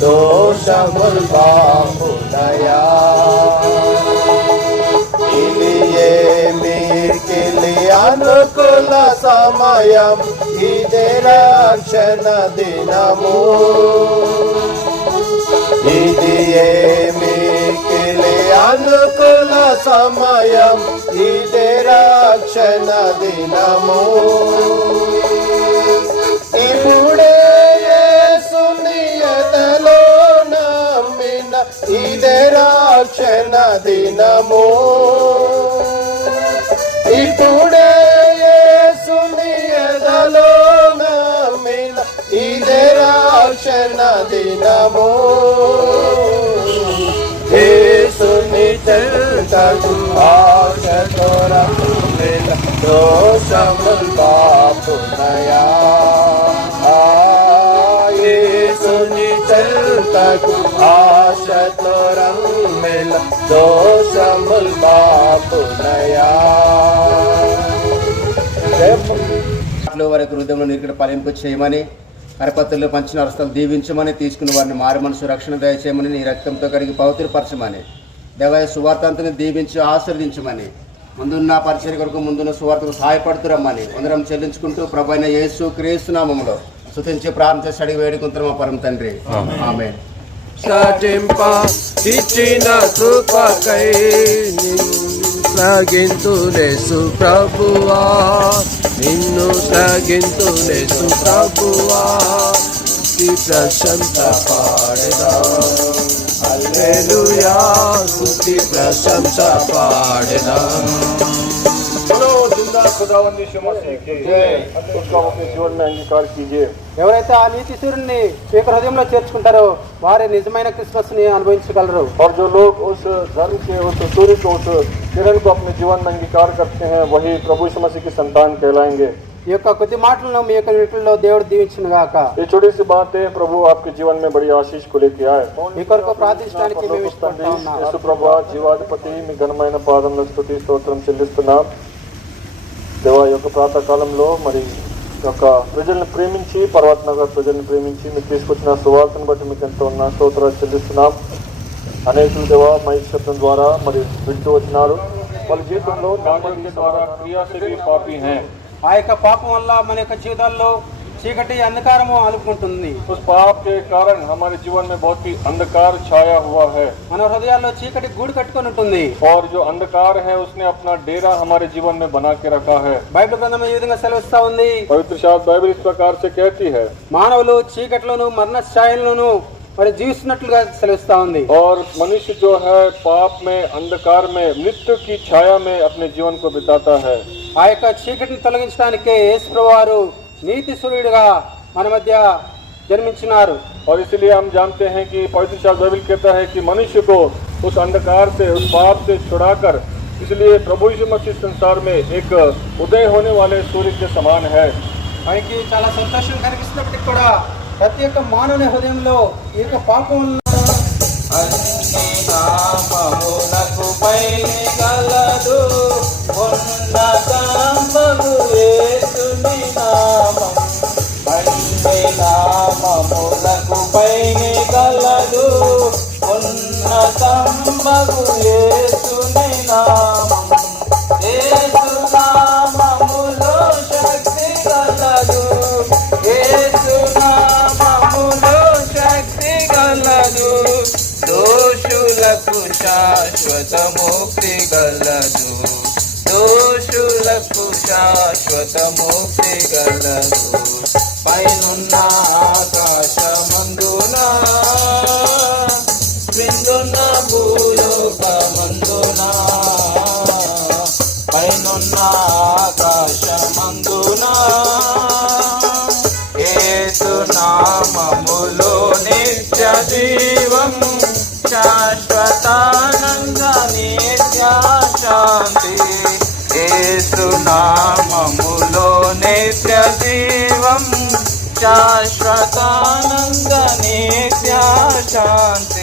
దోషముల్ బాపునయా ఇలియే మీకిలి అనుకూల సమయం ఇదే రక్షణ దినము. ఇది మీకిలి అనుకూల సమయం ఇదే రక్షణ దినము. రక్షణ దినము. ఇప్పుడే యేసుని ఎదలో నమ్మిన ఇదే రక్షణ దినము. యేసుని చెంతకు ఆశతో రమ్మిన దోషముల్ బాపునయా చెంతకు ఆశతో రమ్మిన దోషముల్ బాపునయా లో వరకు హృదయంలో నిరికడ ఫలింపు చేయమని కరపత్రులు పంచిన అరస్తలు దీవించమని తీసుకుని వారిని మారు మనసు రక్షణ దయచేయమని నీ రక్తంతో కడిగి పవిత్రపరచమని దేవయ సువార్తంతుని దీవించి ఆశీర్వదించమని ముందున్న పరిచయ కొరకు ముందున్న సువార్తకు సహాయపడుతురమ్మని అందరం చెల్లించుకుంటూ ప్రభైన యేసు క్రీస్తునామంలో సుతించి ప్రార్థన చేసి అడిగి వేడుకుంటున్నాం మా పరమ తండ్రి. ఆమె సటింప ఇచ్చిన కృపకై సగింతులేసు ప్రభువా. నిన్ను సగింతులేసు ప్రభువా. ప్రశంత పాడదా. అల్లెలుయా స్తుతి ప్రశంస పాడదా. खुदावन यीशु मसीह की उसका अपने जीवन में अंगीकार कीजिए ఎవరైతే ఆ నీతి సూర్యుని స్వీక హృదయంలో చేర్చుకుంటారో వారే నిజమైన క్రిస్మస్ ని అనుభవించగలరు और जो लोग उस धर्म के उस सूर्य को उस किरण को अपने जीवन में अंगीकार करते हैं वही प्रभु यीशु मसीह की संतान कहलाएंगे ఈ యొక్క కొద్ది మాటలను మీ యొక్క వీటిల్లో దేవుడు దీవించిన గాక ये छोटी सी बातें प्रभु आपके जीवन में बड़ी आशीष को लेके आए మీ కొరకు ప్రార్థించడానికి మేము ఇష్టపడతా ఉన్నాం యేసు ప్రభు జీవాధిపతి మీ ఘనమైన పాదంలో స్థుతి స్తోత్రం చెల్లిస్తున్నాం దేవా యొక్క ప్రాతకాలంలో మరి యొక్క ప్రజలను ప్రేమించి పర్వత నగర్ ప్రజలను ప్రేమించి మీరు తీసుకొచ్చిన సువార్తను బట్టి మీకు ఎంతో ఉన్న స్తోత్రాలు చెల్లిస్తున్నాం. అనేకులు దేవ మహిళ ద్వారా మరి వింటూ వచ్చినారు. వాళ్ళ జీవితంలో ఆ యొక్క పాపం వల్ల మన యొక్క జీవితాల్లో చీకటి అంధకారము అలుపుకుంటుంది उस पाप के कारण हमारे जीवन में बहुत ही अंधकार छाया हुआ है మన హృదయాల్లో చీకటి గూడు కట్టుకొని ఉంటుంది और जो अंधकार है उसने अपना डेरा हमारे जीवन में बना के रखा है బైబిల్ గ్రంథం ఈ విధంగా సెలవిస్తా ఉంది पवित्र शास्त्र बाइबल इस प्रकार से कहती है మానవులు చీకట్లోను మరణ ఛాయల్లోను మరి జీవిస్తున్నట్లుగా సెలవిస్తా ఉంది और मनुष्य जो है पाप में अंधकार में मृत्यु की छाया में अपने जीवन को बिताता है ఆ యొక్క చీకటిని తొలగించడానికే యేసు వారు నీతి సూర్యుడిగా మన మధ్య జన్మించినారు और इसलिए हम जानते हैं कि पवित्र शास्त्र बाइबल कहता है कि मनुष्य को उस अंधकार से उस पाप से छुड़ाकर इसलिए प्रभु यीशु मसीह संसार में एक उदय होने वाले सूर्य के समान है మనకి చాలా సంతోషం కనిపిస్తున్నప్పటికీ కూడా ప్రతి ఒక్క మానవుని హృదయంలో ఈ యొక్క పాపం శాశ్వత ముక్తి గలదు దోషులకు శాశ్వత ముక్తి గలదు పైనున్న ఆకాశమందున క్రిందున్న భూలోకమందున शाश्वतानन्दनेत्या शान्ति